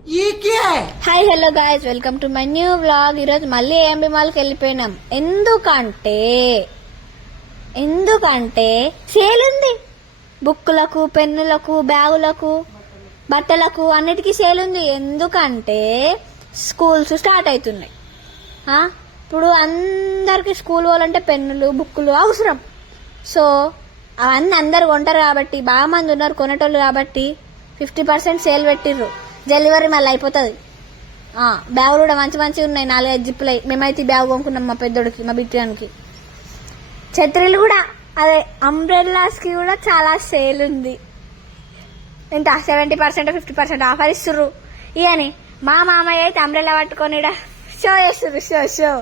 Hi hello guys, welcome to my new vlog. ఈరోజు మళ్ళీ AMB మాల్కి వెళ్ళిపోయినాం. ఎందుకంటే సేల్ ఉంది. బుక్కులకు, పెన్నులకు, బ్యాగులకు, బట్టలకు అన్నిటికీ సేల్ ఉంది. ఎందుకంటే స్కూల్స్ స్టార్ట్ అవుతున్నాయి. ఇప్పుడు అందరికి స్కూల్ పోవాలంటే పెన్నులు, బుక్కులు అవసరం. సో అవన్నీ అందరు కొంటారు కాబట్టి, బాగా మంది ఉన్నారు కొనేటోళ్ళు కాబట్టి 50% సేల్ పెట్టిర్రు. డెలివరీ మళ్ళీ అయిపోతుంది. బ్యాగులు కూడా మంచి మంచిగా ఉన్నాయి, 4-5 జిప్పులు. మేమైతే బ్యాగ్ కొనుక్కున్నాం మా పెద్దోడికి, మా బిట్టానికి. ఛత్రీలు కూడా అదే అంబ్రెల్లాస్కి కూడా చాలా సేల్ ఉంది. ఎంత 70% 50% ఆఫర్ ఇస్తుర్రు. ఇవని మా మామయ్య అయితే అంబ్రెల్లా పట్టుకొని షో చేస్తుర్రు. షో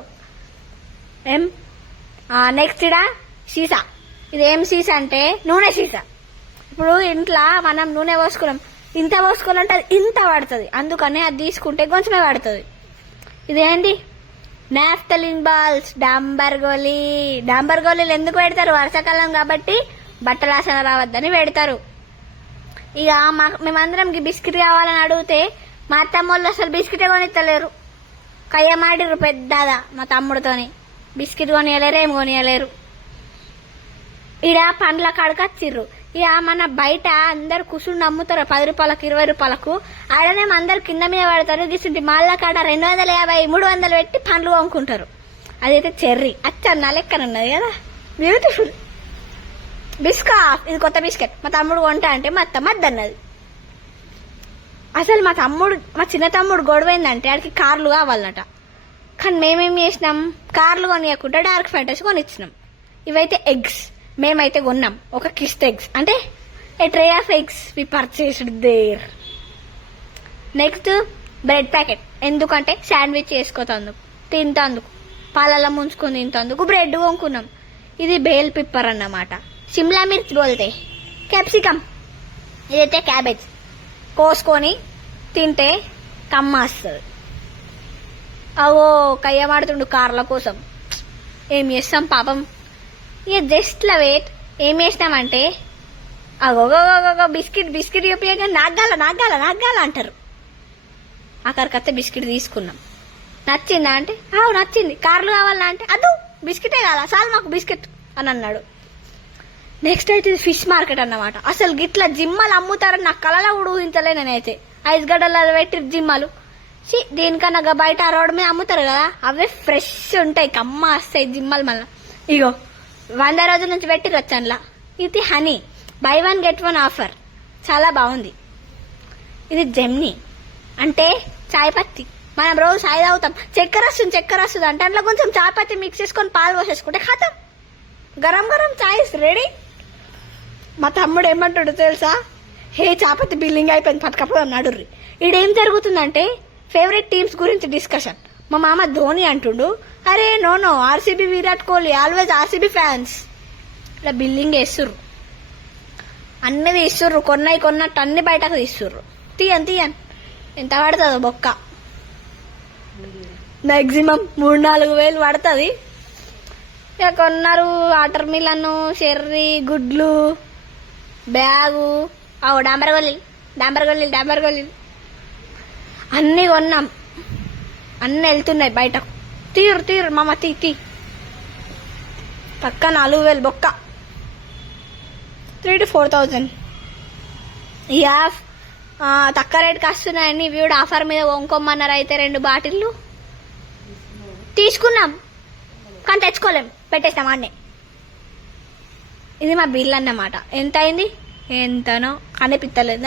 నెక్స్ట్ ఇడా సీసా. ఇది ఏం సీసా అంటే నూనె సీసా. ఇప్పుడు ఇంట్లో మనం నూనె పోసుకున్నాం, ఇంత పోసుకోవాలంటే అది ఇంత పడుతుంది. అందుకని అది తీసుకుంటే కొంచెమే పడుతుంది. ఇదేంటి నాఫ్తలిన్ బాల్స్, డాంబర్ గోళీలు ఎందుకు పెడతారు? వర్షాకాలం కాబట్టి బట్టల వాసన రావద్దని పెడతారు. ఇక మేమందరం బిస్కెట్ కావాలని అడిగితే మా అత్తమ్మోళ్ళు అసలు బిస్కెట్ కొనిస్తలేరు. కయ్యమాడిరు పెద్దదా మా తమ్ముడితోని. బిస్కెట్ కొనియలేరు, ఏం కొనియలేరు. ఇడ పండ్ల కాడకు వచ్చిర్రు. ఇక మన బయట అందరు కూర్చుని అమ్ముతారు 10 రూపాయలకు 20 రూపాయలకు. ఆడనేమో అందరు కింద మీద పడతారు. గిసుంటి మాళ్ళ కాడ 250 300 పెట్టి పండ్లు కొనుక్కుంటారు. అదైతే చెర్రీ అచ్చన్న లెక్కనున్నది కదా, బ్యూటిఫుల్. బిస్కాఫ్, ఇది కొత్త బిస్కెట్. మా తమ్ముడు కొంటా అంటే మా అత్త మద్దన్నది. అసలు మా చిన్న తమ్ముడు గొడవ ఏందంటే ఆడికి కార్లు కావాలన్నట. కానీ మేమేం చేసినాం, కార్లు కొనియకుండా డార్క్ ఫ్యాంటసీ కొనిచ్చినాం. ఇవైతే ఎగ్స్ మేమైతే కొన్నాం. ఒక కిస్ట్ ఎగ్స్ అంటే a tray of eggs we purchased there. Next bread packet. ఎందుకంటే శాండ్విచ్ చేసుకోతందుకు, తింటందుకు, పాలల్లో ముంచుకొని తింటందుకు బ్రెడ్ కొనుక్కున్నాం. ఇది బేల్ పిప్పర్ అన్నమాట. షిమ్లా మిర్చి బోల్తే క్యాప్సికమ్. ఇదైతే క్యాబేజ్. కోసుకొని తింటే కమ్మ వస్తుంది. అవో కయ్యమాడుతుండు కార్ల కోసం. ఏం చేస్తాం పాపం. ఇక జస్ట్ వెయిట్. ఏం చేసినామంటే అగోగోగోగో బిస్కెట్ చూపించగా నాగాల అంటారు. అక్కడికత్తే బిస్కెట్ తీసుకున్నాం. నచ్చిందా అంటే నచ్చింది. కార్లు కావాలా అంటే అదు బిస్కెటే కావాలా, చాలు మాకు బిస్కెట్ అని అన్నాడు. నెక్స్ట్ అయితే ఫిష్ మార్కెట్ అన్నమాట. అసలు గిట్ల జిమ్మలు అమ్ముతారని నా కళలో కూడా ఊహించలే. నేనైతే 5 గడ్డలు పెట్టి జిమ్మలు దీనికన్నా బయట రోడ్డు మీద అమ్ముతారు కదా, అవే ఫ్రెష్ ఉంటాయి, కమ్మ వస్తాయి జిమ్మలు. మళ్ళీ ఇగో 100 రోజుల నుంచి పెట్టి వచ్చానులా. ఇది హనీ, బై 1 get 1 ఆఫర్. చాలా బాగుంది. ఇది జెమ్నీ అంటే చాయ్ పత్తి. మనం రోజు చాయ్ తాగుతాం, చక్కెర వస్తుంది అంటే అందులో కొంచెం చాయ్ పత్తి మిక్స్ చేసుకొని పాలు పోసేసుకుంటే ఖతం, గరం చాయ్ రెడీ. మా తమ్ముడు ఏమంటాడు తెలుసా, చాపత్తి బిల్లింగ్ అయిపోయింది పట్టుకపోయి అన్నాడు. ఈడేం జరుగుతుందంటే ఫేవరెట్ టీమ్స్ గురించి డిస్కషన్. మా మామ ధోని అంటుండు, అరే no RCB, Virat Kohli, always RCB fans. ఇలా బిల్లింగ్ వేస్తుర్రు, అన్ని తీస్తుర్రు, కొన్నట్టు అన్ని బయటకు తీస్తుర్రు. తీయన్ ఎంత పడుతుందో బొక్క, మాక్సిమం 3-4 వేలు పడుతుంది. ఇక కొన్నారు వాటర్ మిలన్, చెర్రీ, గుడ్లు, బ్యాగు, డాంబర్ గొల్లీలు అన్నీ కొన్నాం. అన్నీ వెళ్తున్నాయి బయటకు. తీరు మామ తీ పక్క 4 వేలు బొక్క, 3,000 to 4,000. ఇక తక్కువ రేటుకి వస్తున్నాయని ఇవి కూడా ఆఫర్ మీద కొనుక్కోమన్నారు. అయితే 2 బాటిళ్ళు తీసుకున్నాం, కానీ తెచ్చుకోలేం, పెట్టేస్తాం అన్నీ. ఇది మా బిల్ అన్నమాట. ఎంత అయింది ఎంతనో కనిపిస్తలేదు.